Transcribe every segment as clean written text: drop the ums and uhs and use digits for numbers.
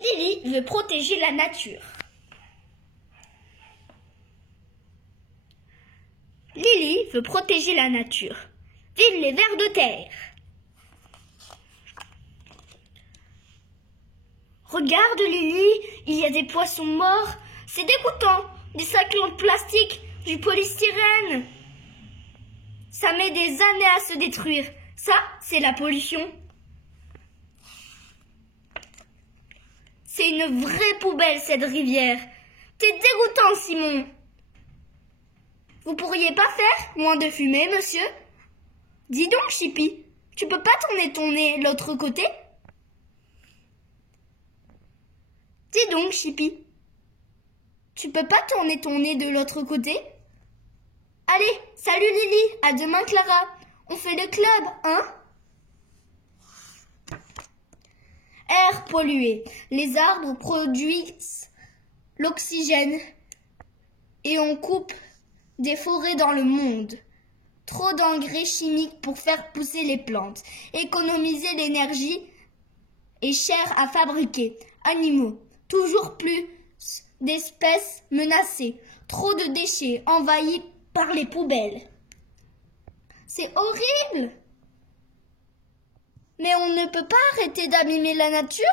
Lily veut protéger la nature. Lily veut protéger la nature. Vive les vers de terre! Regarde Lily, il y a des poissons morts. C'est dégoûtant. Des sacs en plastique, du polystyrène. Ça met des années à se détruire. Ça, c'est la pollution. C'est une vraie poubelle, cette rivière. T'es dégoûtant, Simon. Vous pourriez pas faire moins de fumée, monsieur? Dis donc, Chippy, tu peux pas tourner ton nez de l'autre côté? Dis donc, Chippy, tu peux pas tourner ton nez de l'autre côté? Allez, salut Lily, à demain Clara. On fait le club, hein? Air pollué. Les arbres produisent l'oxygène et on coupe des forêts dans le monde. Trop d'engrais chimiques pour faire pousser les plantes. Économiser l'énergie est cher à fabriquer. Animaux. Toujours plus d'espèces menacées. Trop de déchets envahis par les poubelles. C'est horrible! Mais on ne peut pas arrêter d'abîmer la nature.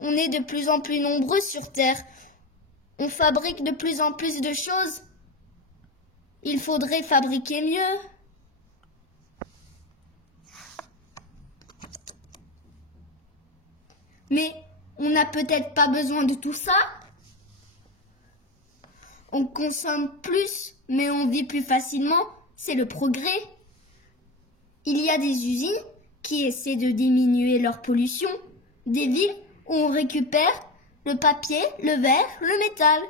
On est de plus en plus nombreux sur Terre. On fabrique de plus en plus de choses. Il faudrait fabriquer mieux. Mais on n'a peut-être pas besoin de tout ça. On consomme plus, mais on vit plus facilement. C'est le progrès. Il y a des usines qui essaient de diminuer leur pollution. Des villes où on récupère le papier, le verre, le métal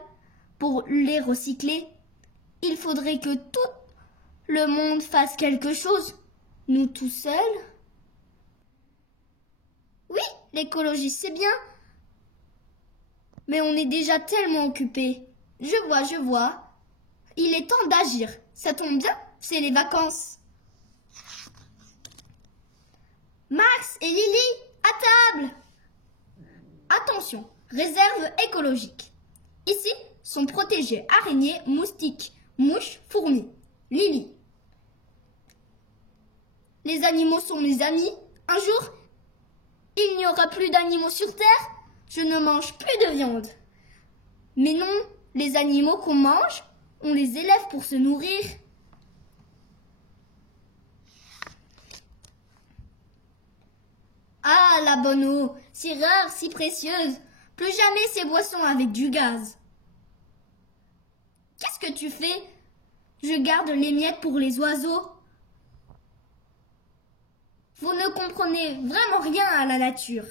pour les recycler. Il faudrait que tout le monde fasse quelque chose. Nous tout seuls. Oui, l'écologie c'est bien. Mais on est déjà tellement occupés. Je vois. Il est temps d'agir. Ça tombe bien, c'est les vacances. Max et Lily, à table! Attention, réserve écologique. Ici sont protégés araignées, moustiques, mouches, fourmis. Lily. Les animaux sont mes amis. Un jour, il n'y aura plus d'animaux sur Terre. Je ne mange plus de viande. Mais non, les animaux qu'on mange, on les élève pour se nourrir. Ah, la bonne eau, si rare, si précieuse. Plus jamais ces boissons avec du gaz. Qu'est-ce que tu fais? Je garde les miettes pour les oiseaux. Vous ne comprenez vraiment rien à la nature.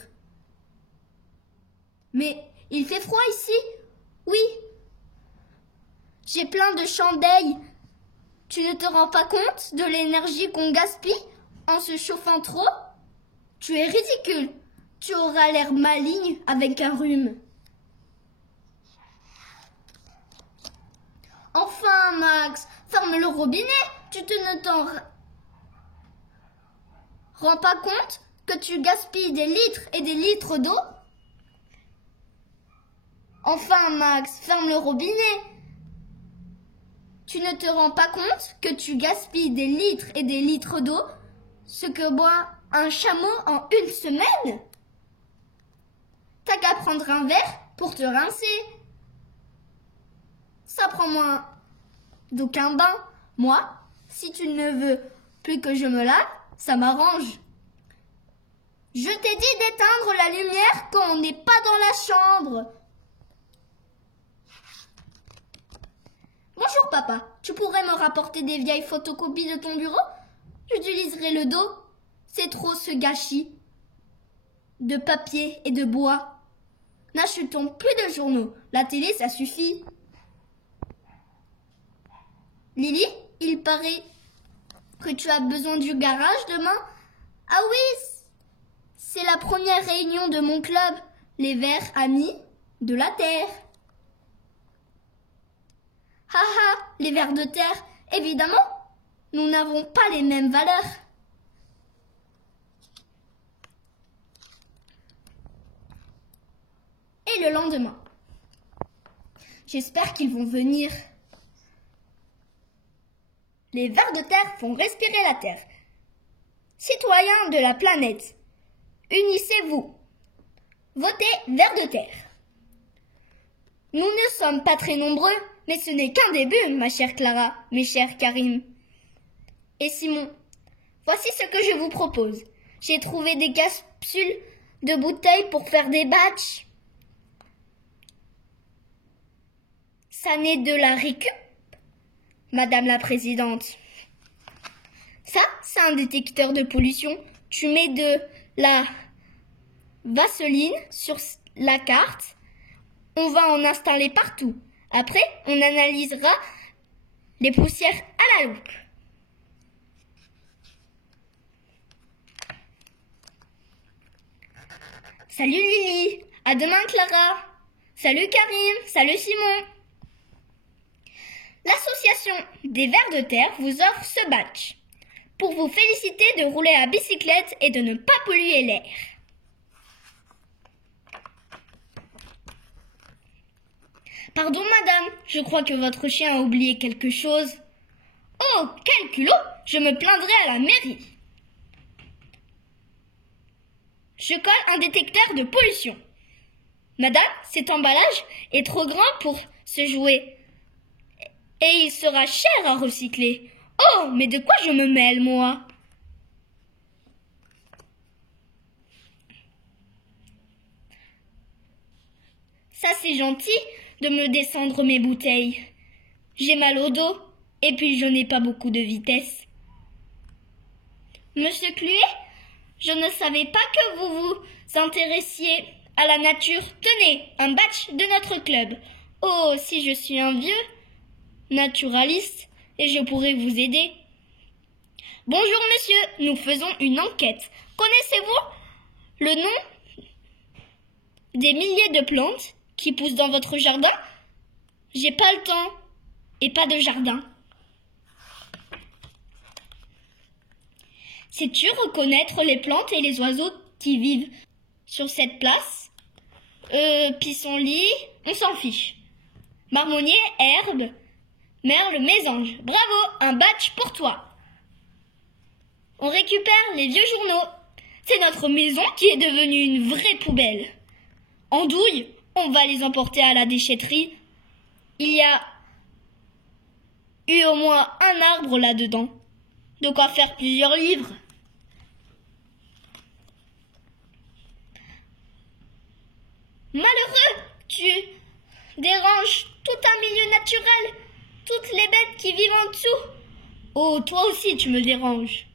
Mais il fait froid ici? Oui. J'ai plein de chandelles. Tu ne te rends pas compte de l'énergie qu'on gaspille en se chauffant trop? Tu es ridicule. Tu auras l'air maligne avec un rhume. Enfin, Max, ferme le robinet. Tu ne t'en rends pas compte que tu gaspilles des litres et des litres d'eau? Enfin, Max, ferme le robinet. Tu ne te rends pas compte que tu gaspilles des litres et des litres d'eau, ce que boit un chameau en une semaine? T'as qu'à prendre un verre pour te rincer. Ça prend moins d'eau qu'un bain. Moi, si tu ne veux plus que je me lave, ça m'arrange. Je t'ai dit d'éteindre la lumière quand on n'est pas dans la chambre. Bonjour papa, tu pourrais me rapporter des vieilles photocopies de ton bureau? J'utiliserai le dos. C'est trop ce gâchis de papier et de bois. N'achetons plus de journaux. La télé, ça suffit. Lily, il paraît que tu as besoin du garage demain. Ah oui, c'est la première réunion de mon club, les Verts Amis de la Terre. Haha, les vers de terre, évidemment, nous n'avons pas les mêmes valeurs. le lendemain. J'espère qu'ils vont venir. Les vers de terre font respirer la terre. Citoyens de la planète, unissez-vous. Votez vers de terre. Nous ne sommes pas très nombreux, mais ce n'est qu'un début, ma chère Clara, mes chers Karim. Et Simon, voici ce que je vous propose. J'ai trouvé des capsules de bouteilles pour faire des batchs. Ça n'est de la récup, Madame la Présidente. Ça, c'est un détecteur de pollution. Tu mets de la vaseline sur la carte. On va en installer partout. Après, on analysera les poussières à la loupe. Salut Lily. À demain Clara. Salut Karim. Salut Simon. L'association des vers de terre vous offre ce badge pour vous féliciter de rouler à bicyclette et de ne pas polluer l'air. Pardon madame, je crois que votre chien a oublié quelque chose. Oh, quel culot! Je me plaindrai à la mairie. Je colle un détecteur de pollution. Madame, cet emballage est trop grand pour ce jouet. Et il sera cher à recycler. Oh, mais de quoi je me mêle, moi? Ça, c'est gentil de me descendre mes bouteilles. J'ai mal au dos, et puis je n'ai pas beaucoup de vitesse. Monsieur Cluet, je ne savais pas que vous vous intéressiez à la nature. Tenez, un badge de notre club. Oh, si je suis un vieux naturaliste, et je pourrais vous aider. Bonjour monsieur, nous faisons une enquête. Connaissez-vous le nom des milliers de plantes qui poussent dans votre jardin? J'ai pas le temps et pas de jardin. Sais-tu reconnaître les plantes et les oiseaux qui vivent sur cette place? Pissenlit, on s'en fiche. Marmonnier, herbe, merle, mésange. Bravo, un badge pour toi. On récupère les vieux journaux. C'est notre maison qui est devenue une vraie poubelle. Andouille, on va les emporter à la déchetterie. Il y a eu au moins un arbre là-dedans. De quoi faire plusieurs livres. Malheureux, tu déranges tout un milieu naturel, toutes les bêtes qui vivent en dessous. Oh, toi aussi tu me déranges.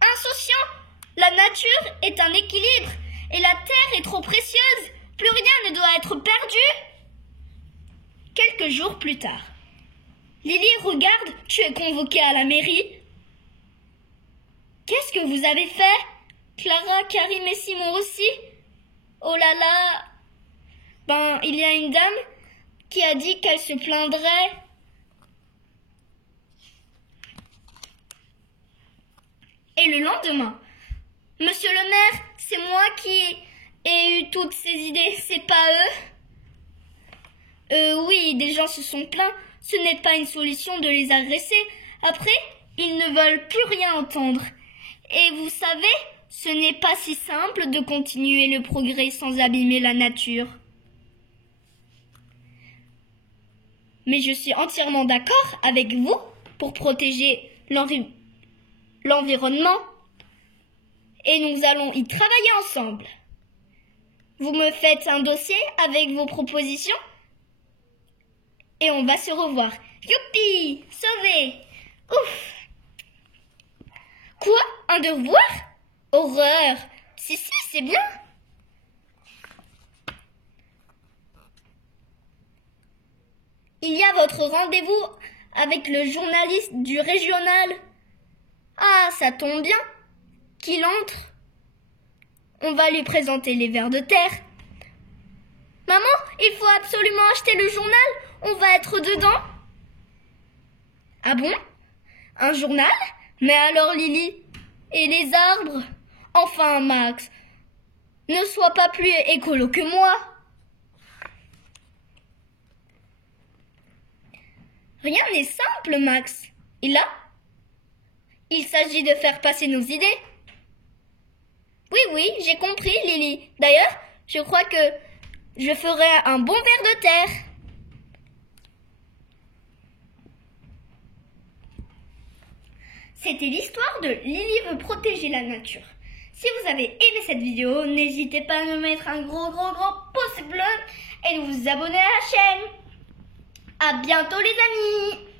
Insouciant, la nature est un équilibre et la terre est trop précieuse. Plus rien ne doit être perdu. Quelques jours plus tard. Lily, regarde, tu es convoquée à la mairie. Qu'est-ce que vous avez fait? Clara, Karim et Simon aussi? Oh là là! Ben, il y a une dame qui a dit qu'elle se plaindrait. Et le lendemain, Monsieur le maire, c'est moi qui ai eu toutes ces idées, c'est pas eux? Oui, des gens se sont plaints. Ce n'est pas une solution de les agresser. Après, ils ne veulent plus rien entendre. Et vous savez, ce n'est pas si simple de continuer le progrès sans abîmer la nature. Mais je suis entièrement d'accord avec vous pour protéger l'environnement. Et nous allons y travailler ensemble. Vous me faites un dossier avec vos propositions? Et on va se revoir. Youpi! Sauvé! Ouf! Quoi? Un devoir? Horreur! Si, c'est bien! Il y a votre rendez-vous avec le journaliste du régional. Ah, ça tombe bien. Qu'il entre. On va lui présenter les vers de terre. Maman, il faut absolument acheter le journal. On va être dedans. Ah bon? Un journal? Mais alors Lily? Et les arbres? Enfin Max, Ne sois pas plus écolo que moi. Rien n'est simple, Max. Et là, il s'agit de faire passer nos idées. Oui, j'ai compris, Lily. D'ailleurs, je crois que je ferai un bon ver de terre. C'était l'histoire de Lily veut protéger la nature. Si vous avez aimé cette vidéo, n'hésitez pas à nous mettre un gros pouce bleu et de vous abonner à la chaîne. À bientôt les amis!